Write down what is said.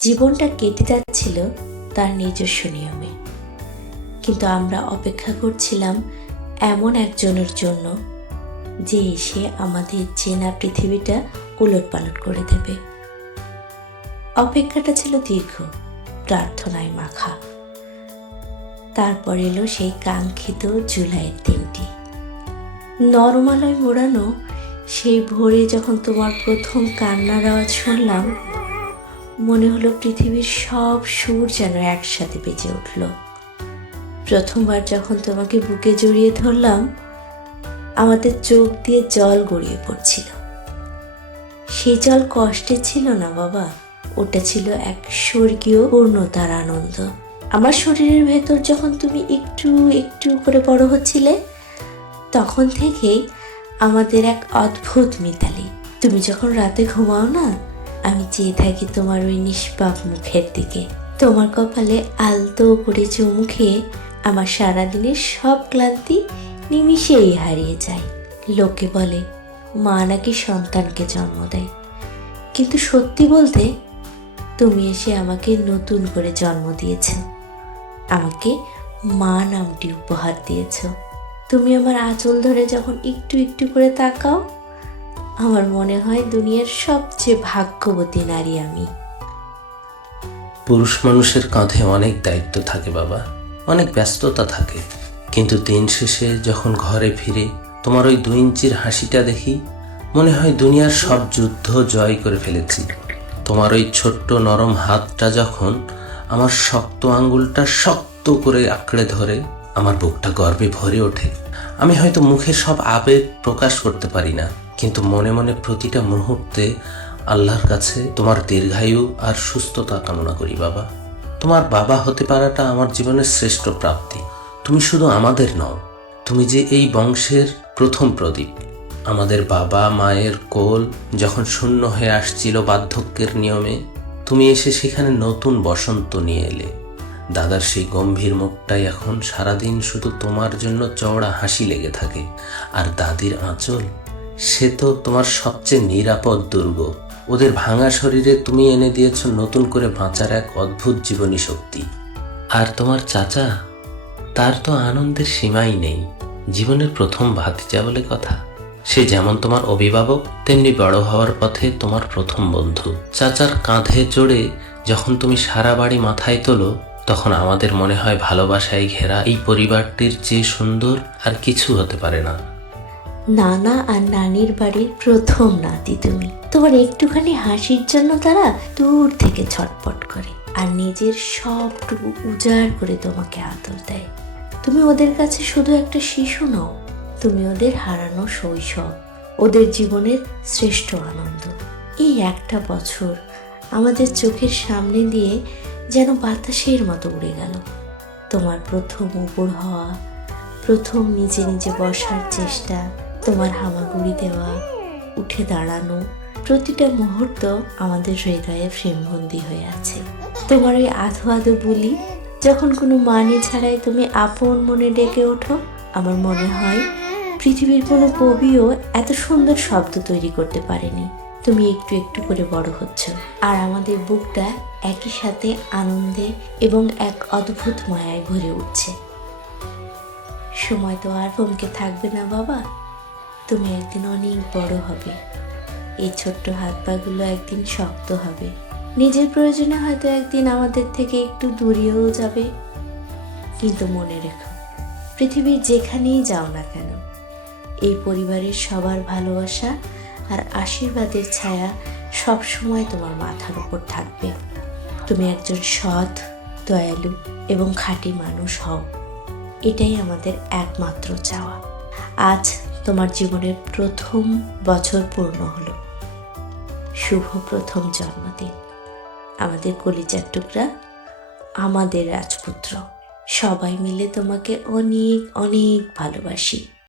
জীবনটা কেটে যাচ্ছিল তার নিজস্ব নিয়মে, কিন্তু আমরা অপেক্ষা করছিলাম এমন একজনের জন্য যে এসে আমাদের চেনা পৃথিবীটা উলটপালট করে দেবে। অপেক্ষাটা ছিল দীর্ঘ, প্রার্থনায় মাখা। তারপর এলো সেই কাঙ্ক্ষিত জুলাইয়ের দিনটি। নরমালয় মোড়ানো সেই ভোরে যখন তোমার প্রথম কান্নার আওয়াজ শুনলাম, মনে হলো পৃথিবীর সব সুর যেন একসাথে বেজে উঠল। প্রথমবার যখন তোমাকে বুকে জড়িয়ে ধরলাম, আমাদের চোখ দিয়ে জল গড়িয়ে পড়ছিল। সেই জল কষ্টে ছিল না বাবা, ওটা ছিল এক স্বর্গীয় পূর্ণতার আনন্দ। আমার শরীরের ভেতর যখন তুমি একটু একটু করে বড় হচ্ছিলে, তখন থেকেই আমাদের এক অদ্ভুত মিতালি। তুমি যখন রাতে ঘুমাও না, আমি চেয়ে থাকি তোমার ওই নিষ্পাপ মুখের দিকে। তোমার কপালে আলতো করে চুমু খেয়ে আমার সারাদিনের সব ক্লান্তি নিমিষেই হারিয়ে যায়। লোকে বলে মা নাকি সন্তানকে জন্ম দেয়, কিন্তু সত্যি বলতে তুমি এসে আমাকে নতুন করে জন্ম দিয়েছ, আমাকে মা নামটি উপহার দিয়েছ। তুমি আমার আঁচল ধরে যখন একটু একটু করে তাকাও, আমার মনে হয় দুনিয়ার সবচেয়ে ভাগ্যবতী নারী আমি। পুরুষ মানুষের কাঁধে অনেক দায়িত্ব থাকে বাবা, অনেক ব্যস্ততা থাকে, কিন্তু দিন শেষে যখন ঘরে ফিরে তোমার ওই 2 ইঞ্চির হাসিটা দেখি, মনে হয় দুনিয়ার সব যুদ্ধ জয় করে ফেলেছি। তোমার ওই ছোট্ট নরম হাতটা যখন আমার শক্ত আঙ্গুলটা শক্ত করে আঁকড়ে ধরে, আমার বুকটা গর্বে ভরে ওঠে। আমি হয়তো মুখে সব আবেগ প্রকাশ করতে পারি না, কিন্তু মনে মনে প্রতিটা মুহূর্তে আল্লাহর কাছে তোমার দীর্ঘায়ু আর সুস্থতা কামনা করি বাবা। তোমার বাবা হতে পারাটা আমার জীবনের শ্রেষ্ঠ প্রাপ্তি। তুমি শুধু আমাদের নও, তুমি যে এই বংশের প্রথম প্রদীপ। আমাদের বাবা মায়ের কোল যখন শূন্য হয়ে আসছিল বার্ধক্যের নিয়মে, তুমি এসে সেখানে নতুন বসন্ত নিয়ে এলে। দাদার সেই গম্ভীর মুখটাই এখন সারাদিন শুধু তোমার জন্য চওড়া হাসি লেগে থাকে। আর দাদির আঁচল, সে তো তোমার সবচেয়ে নিরাপদ দুর্গ। ওদের ভাঙা শরীরে তুমি এনে দিয়েছ নতুন করে বাঁচার এক অদ্ভুত জীবনী শক্তি। আর তোমার চাচা, তার তো আনন্দের সীমাই নেই। জীবনের প্রথম ভাতিজা বলে কথা। সে যেমন তোমার অভিভাবক, তেমনি বড় হওয়ার পথে তোমার প্রথম বন্ধু। চাচার কাঁধে চড়ে যখন তুমি সারা বাড়ি মাথায় তোলো, তখন আমাদের মনে হয় ভালোবাসায় ঘেরা এই পরিবারটির চেয়ে সুন্দর আর কিছু হতে পারে না। নানা আর নানির বাড়ির প্রথম নাতি তুমি। তোমার একটুখানি হাসির জন্য তারা দূর থেকে ছটপট করে আর নিজের সবটুকু উজাড় করে তোমাকে আদর দেয়। তুমি ওদের কাছে শুধু একটা শিশু নও, তুমি ওদের হারানো শৈশব, ওদের জীবনের শ্রেষ্ঠ আনন্দ। এই একটা বছর আমাদের চোখের সামনে দিয়ে যেন বাতাসের মতো উড়ে গেল। তোমার প্রথম উপর হওয়া, প্রথম নিজে নিজে বসার চেষ্টা, তোমার হামাগুড়ি দেওয়া, উঠে দাঁড়ানো, প্রতিটা মুহূর্ত আমাদের হৃদয়ে ফ্রেমবন্দি হয়ে আছে। তোমার ওই আধো আধো বুলি যখন কোনো মানে ছাড়াই তুমি আপন মনে ডেকে ওঠো, আমার মনে হয় পৃথিবীর কোনো কবিও এত সুন্দর শব্দ তৈরি করতে পারেনি। তুমি একটু একটু করে বড় হচ্ছ, আর আমাদের বুকটা একই সাথে আনন্দে এবং এক অদ্ভুত মায়ায় ভরে উঠছে। সময় তো আর থমকে থাকবে না বাবা, তুমি একদিন অনেক বড় হবে। এই ছোট্ট হাত পাগুলো একদিন শক্ত হবে, নিজের প্রয়োজনে হয়তো একদিন আমাদের থেকে একটু দূরেও যাবে। কিন্তু মনে রেখো, পৃথিবীর যেখানেই যাও না কেন, এই পরিবারের সবার ভালোবাসা আর আশীর্বাদের ছায়া সবসময় তোমার মাথার উপর থাকবে। তুমি একজন সৎ, দয়ালু এবং খাঁটি মানুষ হও, এটাই আমাদের একমাত্র চাওয়া। আজ তোমার জীবনের প্রথম বছর পূর্ণ হলো। শুভ প্রথম জন্মদিন আমাদের কলিজার টুকরা, আমাদের রাজপুত্র। সবাই মিলে তোমাকে অনেক অনেক ভালোবাসি।